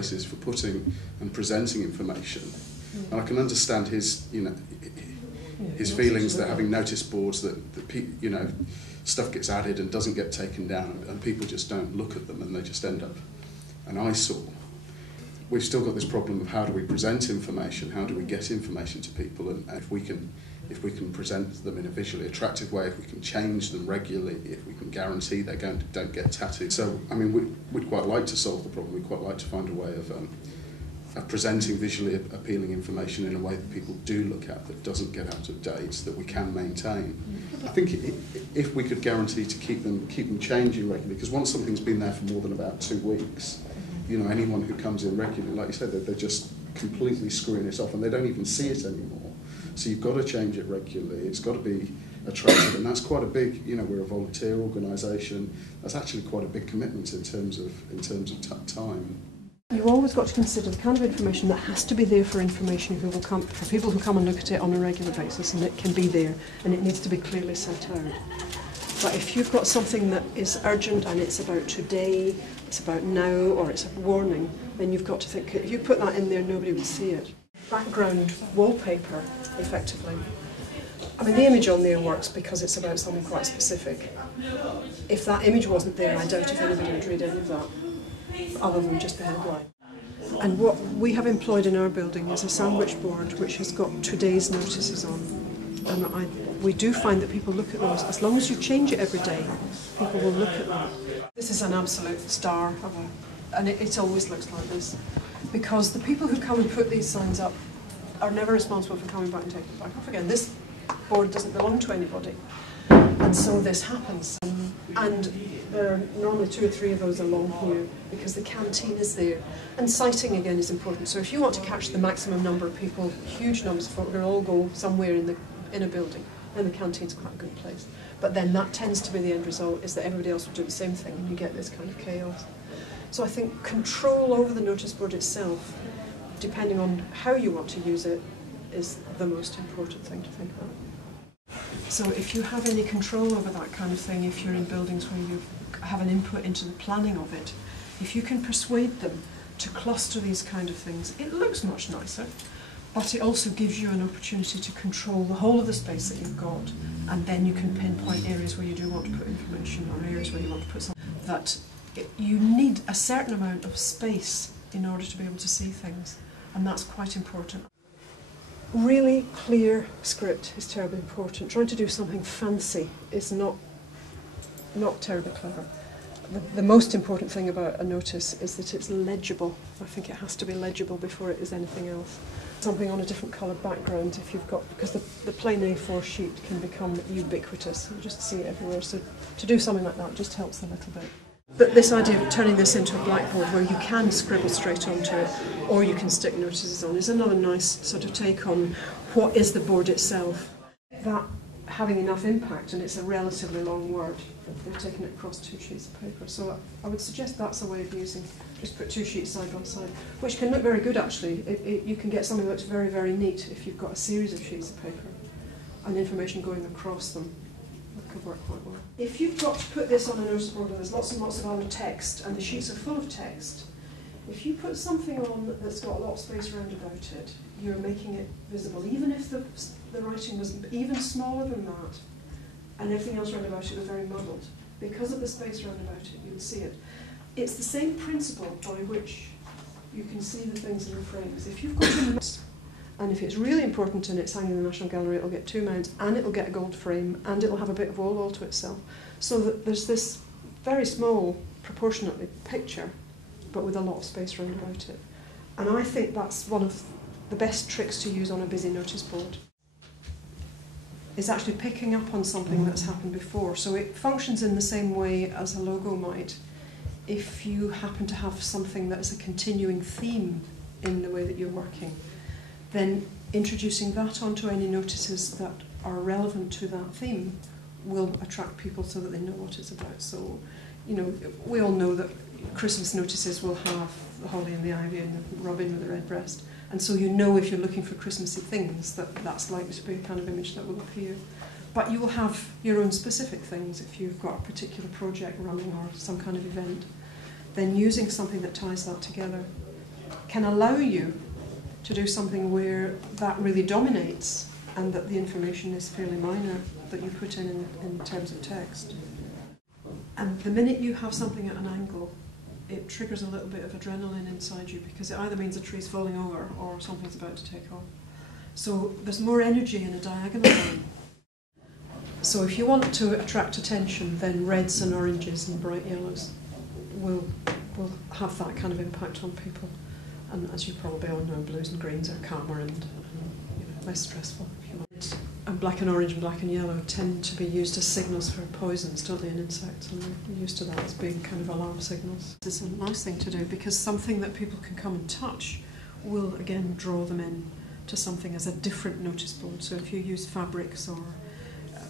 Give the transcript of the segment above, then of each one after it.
places for putting and presenting information. And I can understand his, his feelings that having notice boards that stuff gets added and doesn't get taken down, and people just don't look at them and they just end up an eyesore. We've still got this problem of how do we present information, how do we get information to people, and if we can present them in a visually attractive way, if we can change them regularly, if we can guarantee they don't get tattooed. So, I mean, we'd quite like to solve the problem. We'd quite like to find a way of presenting visually appealing information in a way that people do look at, that doesn't get out of date, that we can maintain. I think if we could guarantee to keep them changing regularly, because once something's been there for more than about 2 weeks, anyone who comes in regularly, like you said, they're just completely screwing it off and they don't even see it anymore. So you've got to change it regularly. It's got to be attractive, and that's quite a big. We're a volunteer organisation. That's actually quite a big commitment in terms of time. You've always got to consider the kind of information that has to be there for for people who come and look at it on a regular basis, and it can be there, and it needs to be clearly set out. But if you've got something that is urgent and it's about today, it's about now, or it's a warning, then you've got to think, if you put that in there, nobody would see it. Background wallpaper, effectively. I mean, the image on there works because it's about something quite specific. If that image wasn't there, I doubt if anybody would read any of that, other than just the headline. And what we have employed in our building is a sandwich board which has got today's notices on. And we do find that people look at those. As long as you change it every day, people will look at that. This is an absolute star of and it always looks like this. Because the people who come and put these signs up are never responsible for coming back and taking it back off again. This board doesn't belong to anybody. And so this happens. And there are normally 2 or 3 of those along here because the canteen is there. And sighting again is important. So if you want to catch the maximum number of people, huge numbers of folk, they'll all go somewhere in a building, then the canteen's quite a good place. But then that tends to be the end result, is that everybody else will do the same thing and you get this kind of chaos. So I think control over the notice board itself, depending on how you want to use it, is the most important thing to think about. So if you have any control over that kind of thing, if you're in buildings where you have an input into the planning of it, if you can persuade them to cluster these kind of things, it looks much nicer, but it also gives you an opportunity to control the whole of the space that you've got, and then you can pinpoint areas where you do want to put information or areas where you want to put something. That you need a certain amount of space in order to be able to see things, and that's quite important. Really clear script is terribly important. Trying to do something fancy is not terribly clever. The most important thing about a notice is that it's legible. I think it has to be legible before it is anything else. Something on a different coloured background if you've got, because the plain A4 sheet can become ubiquitous. You just see it everywhere. So to do something like that just helps a little bit. But this idea of turning this into a blackboard where you can scribble straight onto it, or you can stick notices on, is another nice sort of take on what is the board itself. That having enough impact, and it's a relatively long word, they've taken it across 2 sheets of paper. So I would suggest that's a way of using, just put 2 sheets side by side, which can look very good actually. You can get something that looks very, very neat if you've got a series of sheets of paper and information going across them. That could work quite well. If you've got to put this on a notice board and there's lots and lots of other text and the sheets are full of text, if you put something on that's got a lot of space around about it, you're making it visible. Even if the writing was even smaller than that and everything else around about it was very muddled, because of the space around about it, you would see it. It's the same principle by which you can see the things in the frames. If you've got a and if it's really important and it's hanging in the National Gallery, it'll get 2 mounts and it'll get a gold frame and it'll have a bit of wall all to itself. So that there's this very small, proportionately, picture, but with a lot of space around about it. And I think that's one of the best tricks to use on a busy notice board. It's actually picking up on something that's happened before. So it functions in the same way as a logo might if you happen to have something that is a continuing theme in the way that you're working. Then introducing that onto any notices that are relevant to that theme will attract people so that they know what it's about. So, we all know that Christmas notices will have the holly and the ivy and the robin with the red breast. And so if you're looking for Christmassy things, that's likely to be the kind of image that will appear. But you will have your own specific things if you've got a particular project running or some kind of event. Then using something that ties that together can allow you to do something where that really dominates and that the information is fairly minor that you put in terms of text. And the minute you have something at an angle, it triggers a little bit of adrenaline inside you, because it either means a tree's falling over or something's about to take off. So there's more energy in a diagonal line. So if you want to attract attention, then reds and oranges and bright yellows will have that kind of impact on people. And as you probably all know, blues and greens are calmer and less stressful, if you want. And black and orange and black and yellow tend to be used as signals for poisons, don't they, in insects? And we're used to that as being kind of alarm signals. It's a nice thing to do, because something that people can come and touch will again draw them in to something as a different notice board. So if you use fabrics or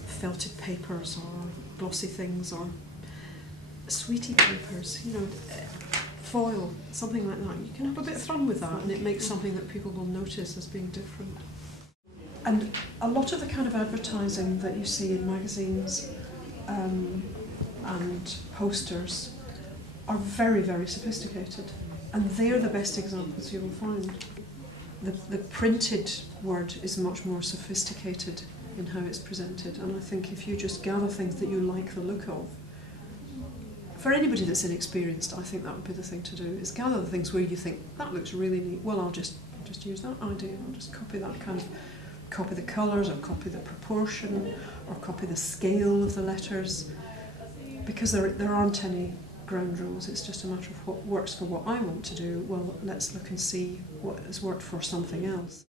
felted papers or glossy things or sweetie papers, foil, something like that, you can have a bit of fun with that, and it makes something that people will notice as being different. And a lot of the kind of advertising that you see in magazines and posters are very, very sophisticated, and they're the best examples you will find. The printed word is much more sophisticated in how it's presented, and I think if you just gather things that you like the look of, for anybody that's inexperienced, I think that would be the thing to do, is gather the things where you think, that looks really neat, well I'll just use that idea, I'll just copy that kind of, copy the colours or copy the proportion or copy the scale of the letters, because there aren't any ground rules, it's just a matter of what works for what I want to do. Well, let's look and see what has worked for something else.